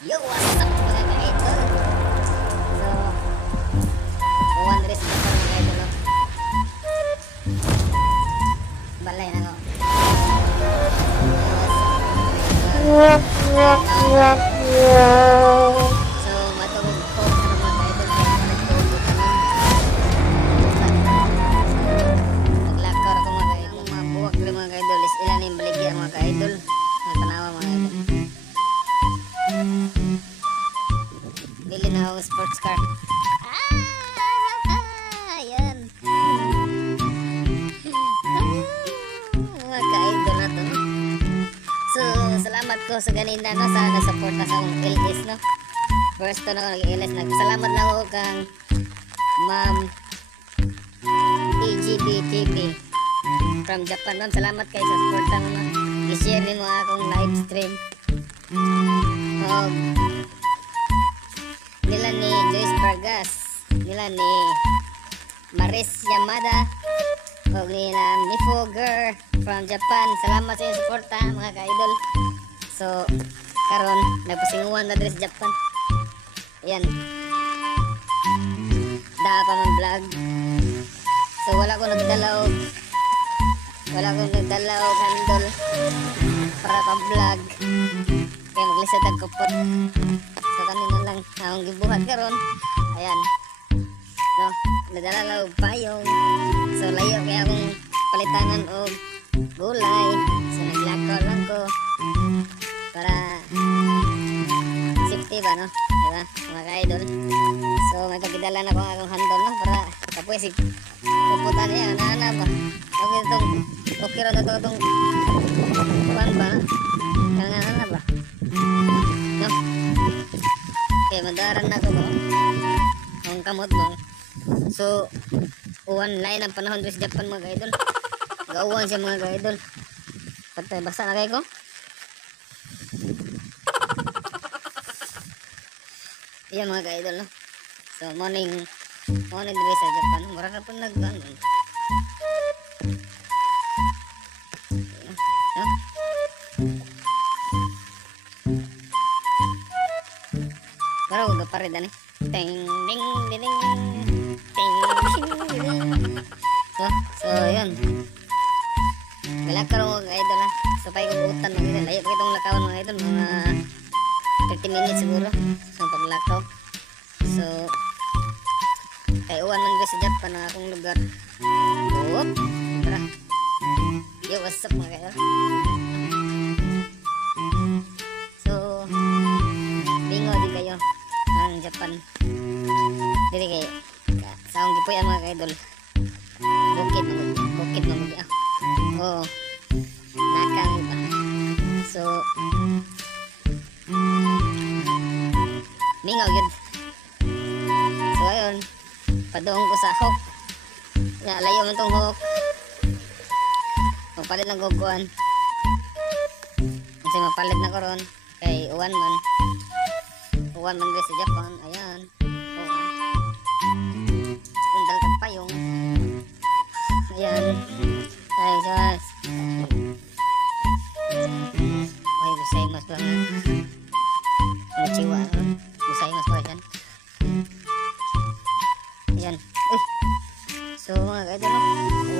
Yo, what's up mga ka-idol? So, one race na po mga idol. Balay na ko. So, matulog po sa mga ka-idol. Nagtulog ka nun. Naglakaw ako mga ka-idol. Mga buwak rin mga ka-idol. Is ilan yung baligya mga ka-idol. Ang tanawa mga ka-idol. Bili na akong sports car. Ayan. Mga ka-idol na to. So, salamat ko sa ganina no, sa nasupport na sa akong LS no. First to na ako nag-LS. Salamat na ako kang Ma'am EGB TV from Japan. Ma'am, salamat kayo sa support na no. I-share mo akong live stream. Nila ni Joyce Vargas, nila ni Maris Yamada, o nila Mifo Girl from Japan. Salamat sa inyong suporta mga ka-idol. So, karon nagpasinguan na dito sa Japan. Ayan. Dapat man vlog. So, wala ko nagdalaw handle para ka-vlog. Kaya maglisod ang kupot. So kanina lang akong gibuhat karon. Ayan. No, nadala lang og payong. So layo kaya akong palitanan og gulay. So naglakaw lang ko para safety ba no? Diba? Mga ka-idol. So may pagkidala na ko ang akong handle no para kapoy si kuputan niya ana ba. Okay ra to tong kuan ba? Kanang ba? No? Okay, madaran na ko ba? Ang kamot mo. So, online ang panahon sa Japan mga ka-idol. Gawang siya mga ka-idol. Patay, basta na kayo ko. Yan mga ka-idol no? So, morning dito sa Japan. Mura ka po nag-ano. No? Pero huwag pa rin dani. Ting ding ding ding ting ding. So yun. Galakaw mga idol ha. So pa'y kubutan mga idol. Layo pa itong lakawan mga idol. Mga 30 minutes siguro. So paglakaw. So kay uwan man sa Japan ang akong lugar. Oop. Tara. Yo, what's up mga idol? So bingo di kayo ang Japan. Dili kay sa akong gipuyan mga ka-idol. Bukid mamudi ah. Oh. Nakang ba. So mingaw gid. So ayun, padung ko sa hook. Ya layo man tong hook. Magpalit lang guguan. Kasi mapalit na ko ron kay uwan man dito sa Japan. Ayan. Undal kang payong. Ayan. Ay, jas. Ay, busay mas ba nga. Machiwa. Busay mas ba yan. Ayan. Uy. So, mga ka-idol,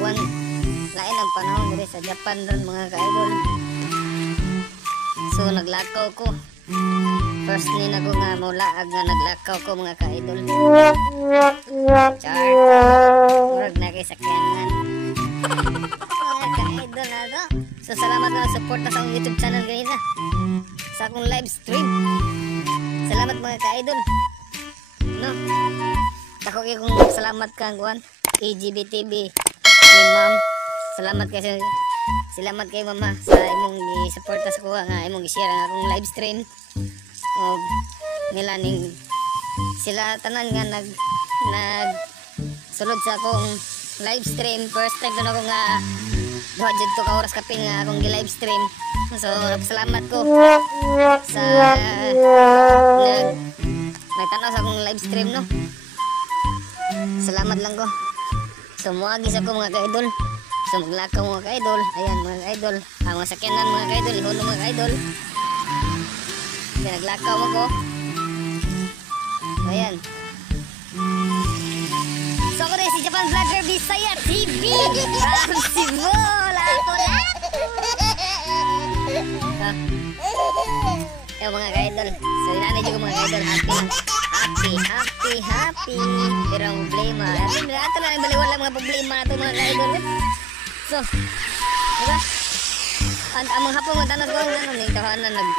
uwan. Lain ang panahon dito sa Japan ron, mga ka-idol. So, naglakaw ko. First ni na ko nga mulaag nga naglakaw ko mga ka-idol. Char. Murag na kay sakyanan. Mga ka-idol na to. So salamat na support na sa akong YouTube channel ganina. Sa akong live stream. Salamat mga ka-idol. No? Dako kayo kung salamat kang kuhan. EGB TV ni ma'am. Salamat kay mama sa imong i-support sa kuha nga imong i-share ang akong live stream. O nila ning sila tanan nga nag sulod sa akong live stream. First time ko na ako nga duha jud to ka oras kaping nga akong gi-live stream. So salamat ko sa nagtanaw sa akong live stream no. Salamat lang ko. So muagis ako mga ka-idol. So maglakaw mga ka-idol. Ayan mga ka-idol. Ang mga sakyanan mga ka-idol. Ihon mga ka-idol. Pinaglakaw mo ko. Ayan. So ako rin si Japan Vlogger Bisaya TV from Cebu. Lato lang. Yung mga ka-idol. So inanay ko mga ka-idol. Happy. Pero ang problema. Ito lang yung baliwala mga problema na ito mga ka-idol. So, diba? Ang mga hapon mo tanas ko ang ning tahanan nag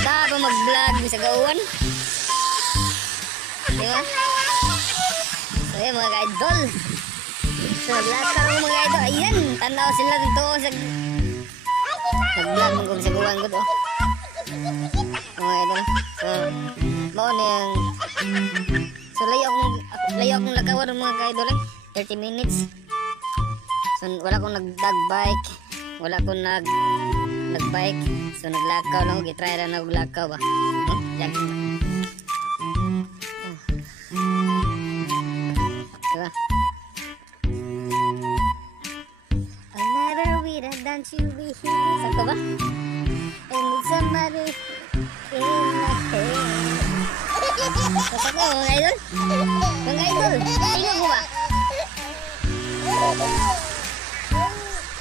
tapa mag-vlog sa gawon. Diba? So yun mga ka-idol. So naglakar ko mga ka-idol. Ayan, tanaw sila dito sa nag-vlog mo kung sa gawon ko to. Mga ka-idol. So, mao na yung so layo akong lakawan mga ka-idol 30 minutes. So wala akong nag-bike. Wala akong nag-bike. So naglakaw lang ako. Gitry lang ako lakaw ba. Jogging. Diba? I'll never be that don't you be here. Sakto ba? I need somebody in my head. Sakto mga idol? Mga idol, tingnan ko ba?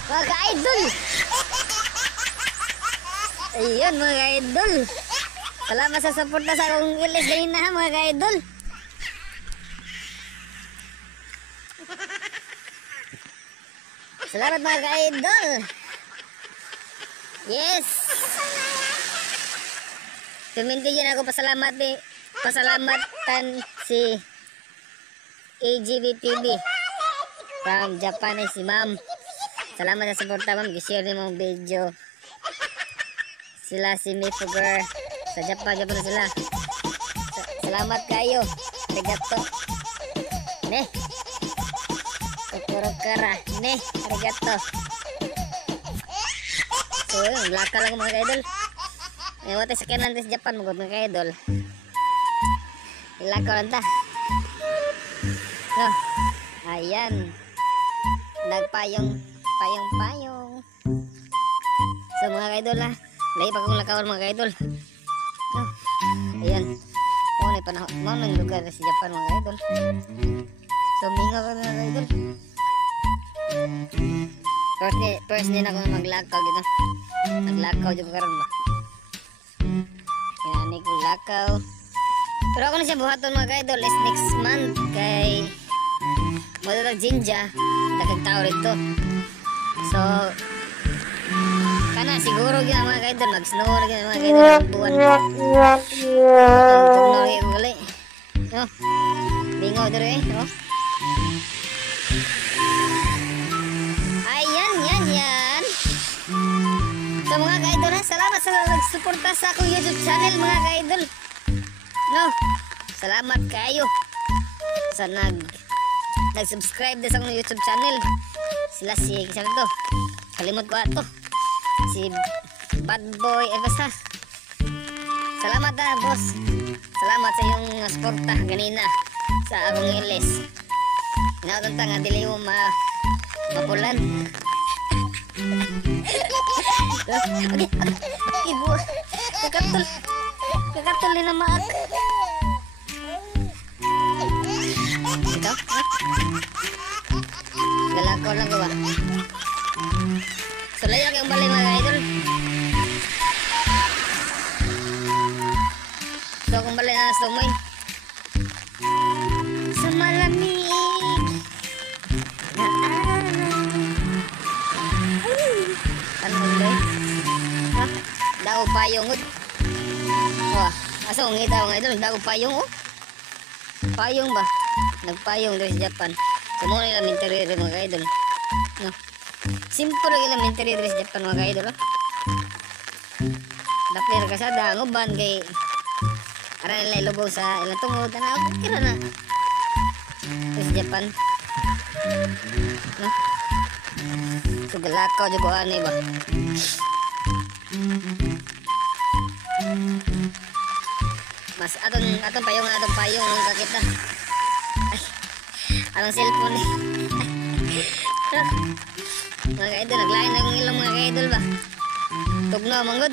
Mga idol! Ayun mga idol! Salamat sa support na sa akong ilis ganyan na ha mga idol! Salamat mga idol! Yes! Tuminti dyan ako pasalamatan si AGV TV from Japan si ma'am. Salamat sa suporta ma'am. I-share niyo mong video. Sila si Mifuger sa Japan na sila. Salamat kayo. Arigato. Ne. Kukurokara. Ne. Arigato. So yun. Laka lang mga ka-idol. Ngayon tayo sa kanan sa Japan mga ka-idol. Laka lang ta. So. Ayan. Nagpayong. So mga ka-idol ha. Lahi pa kong lakawan mga ka-idol. No. Ayan. Muna yung panahon. Muna yung lugar sa Japan mga ka-idol. So mingaw kami mga ka-idol. First din ako maglakaw dito. Naglakaw dito karon ba. Kinani kong lakaw. Pero ako na siya buhaton mga ka-idol. Is next month kay Madurag Jinja. Dagang tao rito. So kana siguro gina mga ka-idol mag-snow na gina mga ka-idol ang buwan tugnaw na yung gali no? Bingaw dito no? Ayan so mga ka-idol ha, salamat sa nagsuporta sa akong YouTube channel mga ka-idol no? Salamat kayo sa nag-subscribe na sa akong YouTube channel. Sila si sabi to kalimot ko ato si Bad Boy basta salamat na boss, salamat sa iyong suporta ganina sa akong ilis. Inautang nga dili mo mapulan. Okay buwa kakatul na maak ikaw ha? Galakaw lang ko ba? So layo kayong balay mga idol. So kung balay na sumoy sa malamig na araw. Ano ba? Ha? Daw payong ud. Oh, aso ngita mga idol, daw payong oh. Payong ba? Nagpayong dari sa Japan. Kamo na lang interior mga idol. No. Simple lang lang interior dari sa Japan mga idol. Dapir kasada nguban kay ara nila lugaw sa ilang tungod na kira na. Dari sa Japan. No. So galakaw jud ko ani ba. Mas atong payong nung kakita. Ay, anong cellphone eh. Mga ka-idol, naglain ng ilong mga ka-idol ba? Tugnaw manggod.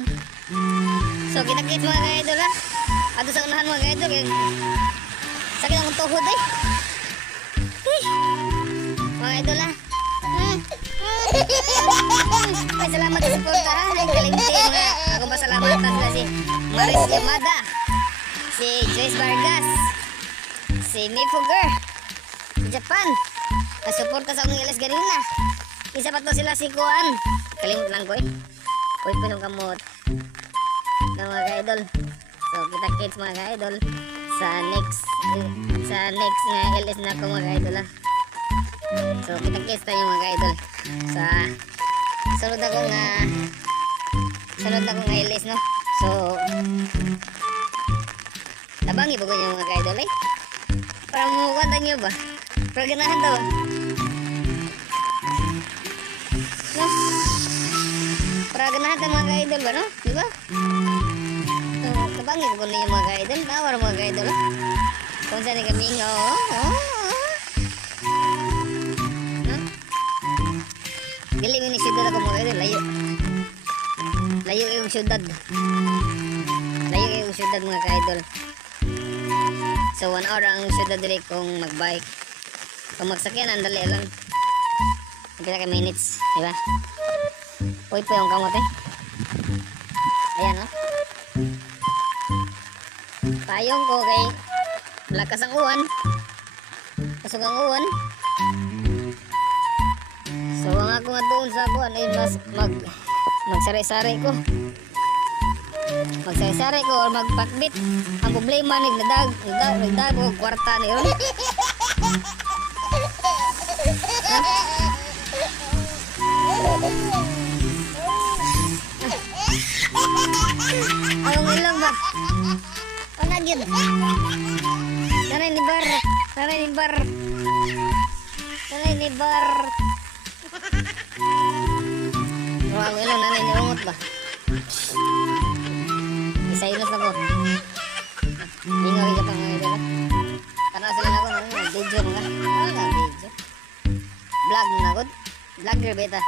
So So kita-kits mga ka-idol ha. Ato sa unahan mga ka-idol. Sakit ang tuhod eh. Mga idol ha. Ay, salamat sa support ha. Ay, kalimti mga. Ako pasalamatan sila si Maris Yamada, si Joyce Vargas, si Mifuger, si Japan. Nasuporta sa akong ilas ganina. Isa pa to sila si Kuan. Kalimut lang ko eh. Uy, pinong kamot. Na mga ka-idol. So, kita-kits mga ka-idol sa next nga LS na ako mga ka-idol ha. So, kita-kits tayo mga ka-idol sa sunod akong LS no. So, tabangi po ko niyo mga ka-idol eh. Para mumukwanta niyo ba? Para ganahan daw no? Para ganahan tayo mga ka-idol ba no? Diba? So, tabangi po ko niyo mga ka-idol. Nawar mga ka-idol ha. Kung saan ni kami no? Dili mo ni syudad ako mga ka-idol. Layo yung syudad. Layo yung syudad mga ka-idol. So 1 hour ang syudad dili kung magbike. Kung magsakyan ang dali lang. Kita ka minutes, di ba? Uy po yung kamot eh. Ayan oh. Payong ko kay lakas ang uwan. Pasok ang uwan. So ang ako nga doon sa buwan ay mas magsari-sari ko. Magsari-sari ko or magpakbit. Ang problema ni nagdag o kwarta ni ron. Ayong ilang ba? Panagyan. Nanay ni Bar. Nanay ni Bar. Nanay ni Bar. Ang ilang nanay ni Ungot ba? Isainos na ko. Ingaw ka pang mga idol. Karena sila na ko video mga. Wala video. Vlog na ko. Vlogger beta.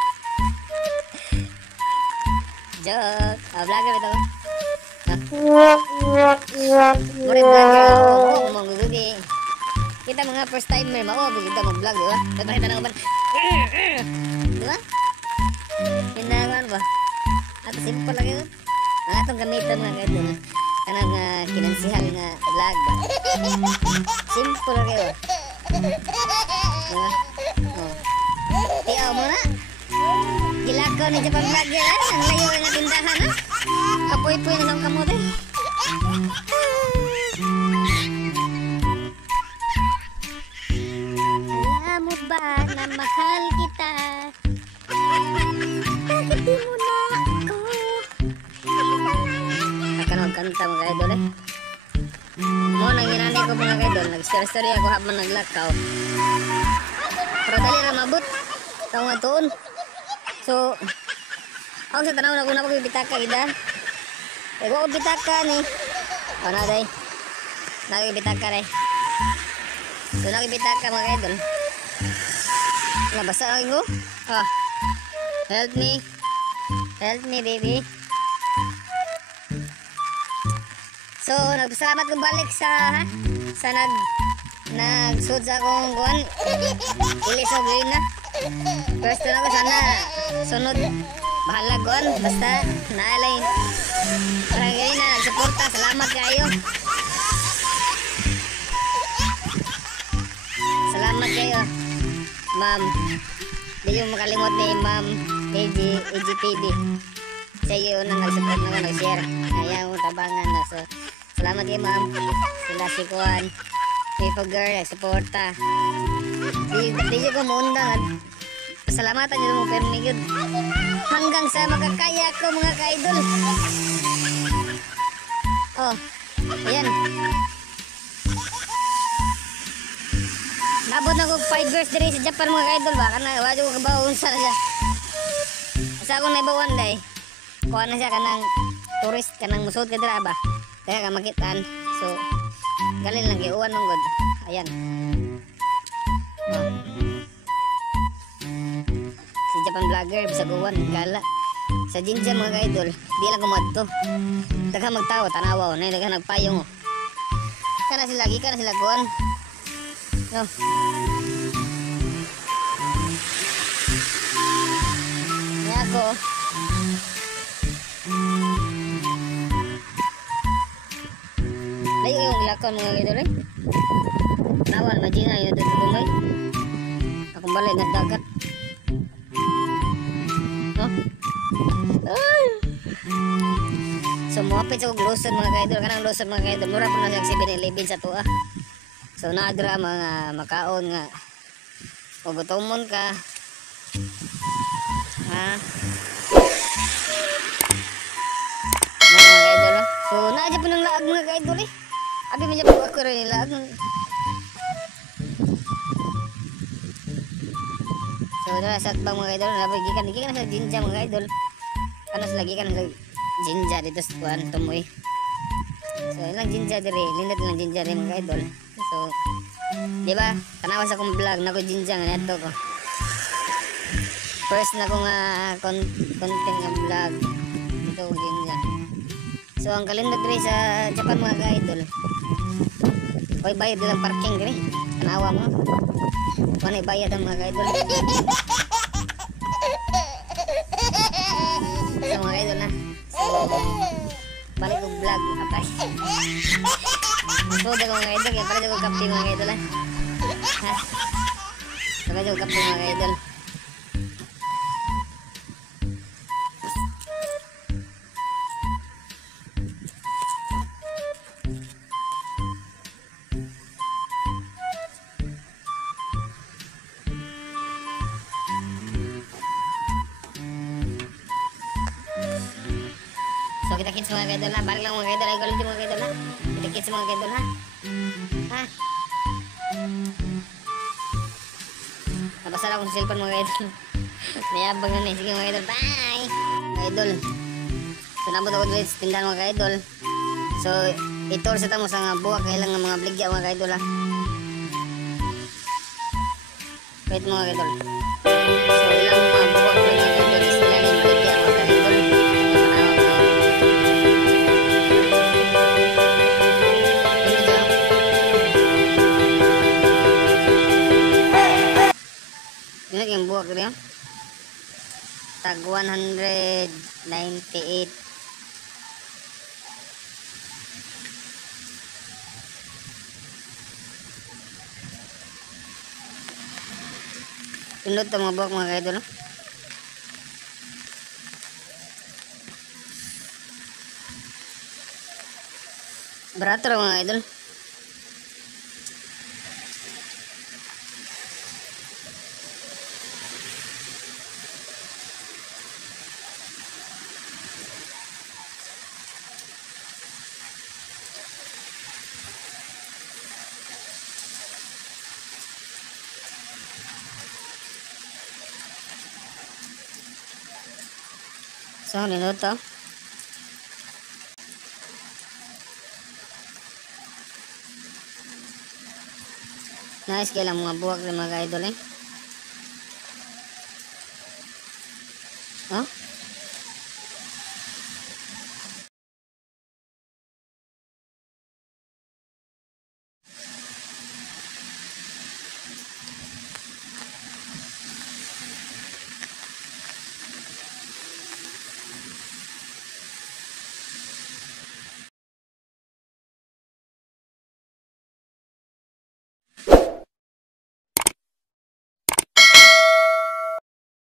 Joke. Vlogger beta ko. Mure vlogger ako. Manggugugi. Kita mga first timer. Kita mag-vlog diba? Nagpakita na ko ba? Diba? Hinawan ba? At simple lang yun. Ang atong gamitan mga ka-idol. Kanang kinansihal nga vlog ba? Simple lang yun. Diba? Tiyaw mo na. Gilakaw ni Japan vlogger ha. Ang layo na tindahan ha. Kapoy-poy na sa kamote. Alam mo ba na mahal kita? Bakit di mo na ako? Kanta mga ka-idol eh. Mo nang ginanay ko mga ka-idol. Nag-story ako habang naglakaw. Pero dali na mabot. Ikaw nga tuon. So, ako sa tanaw na ko bitaka gida. Eh, ko bitaka ni. O na day. Nakibitaka day. So, nakibitaka mga ka-idol. Nabasa ako ko. Oh. Help me. Help me baby. So, nagpasalamat kong balik sa nag-shoot sa akong kuhan. Ilis o green na. First na ako sana sunod. Bahala kuhan. Basta naalay. Parang ganyan na nagsuporta. Salamat kayo. Salamat kayo. Ma'am. Hindi yung makalimot ni Ma'am AGPD. Siya yun ang nag-support na nag-share. Ayaw mo tabangan na. So, salamat kayo ma'am. Sila si Kuan. Mifuger, nag-supporta. Di ko maundang. Pasalamatan nyo mo pero yun. Hanggang sa makakaya ko mga ka-idol. Oh, ayan. Nabot na ko 5 years diri sa Japan mga ka-idol ba? Kana wadyo ko kabaw unsa na siya. Asa akong naibawan day. Kuha na siya kanang tourist kanang musod ka dira ba. Kaya ka makitaan. So galin lang giuwan mong god. Ayan. Oh. Si Japan vlogger bisag uwan gala. Sa Jinja mga ka-idol, di lang kumadto. Daghang magtawo, tanawa, na daghang nagpayong. Kana sila kuan. No. Nga ako. Layo yung lakon mga ka-idol eh. Tanawa, imagine na yun dito tumay. Akong balay na dagat. No? Ay. So muapit sa kong lotion mga ka-idol. Kanang lotion mga ka-idol, mura po na siya 7-11 sa tuwa. So naadra mga makaon nga o gutomon ka ha mga ka-idol no? So naadya po ng laag mga ka-idol eh. Abi man po ako rin laag. So dala sa bang mga ka-idol nabagikan na sa Jinja mga ka-idol. Kanas lagi kan sa Jinja dito sa kuan tumoy. So ilang Jinja dire lindat lang Jinja rin mga ka-idol. So, di ba? Tanawa sa akong vlog na ko Jinja nga neto ko. First na ko nga content nga vlog ito ko Jinja. So, ang kalindot rin sa Japan mga ka-idol. Koy bayad nilang parking rin. Tanawa mo. Kung bayad ang mga ka-idol. So, mga ka-idol na. So, balik ko vlog. Apply. So, dago mga idol, kaya pala dago kapti mga idol ha. Pala dago kapti mga idol. So, kita-kits mga idol ha. Balik lang mga idol, ay galing mga idol ha. Kita-kits mga idol ha. Ha? Napasala akong cellphone mga idol. Nayabang na eh. Sige mga idol, bye! Mga idol. So, nabot ako dito sa tindahan mga idol. So, itour sa tamo sa nga buwak. Kailang nga mga bligya mga idol ha. Wait mga idol. So, ilang mga buwak mga idol. Sila na yung bligya mga idol. Ini yang buak dia. Tag 198. Pindot to mga buwak mga idol. Barato lang mga idol. So, nindot to. Nice kaya lang mga buwak ng mga idol eh. Oh?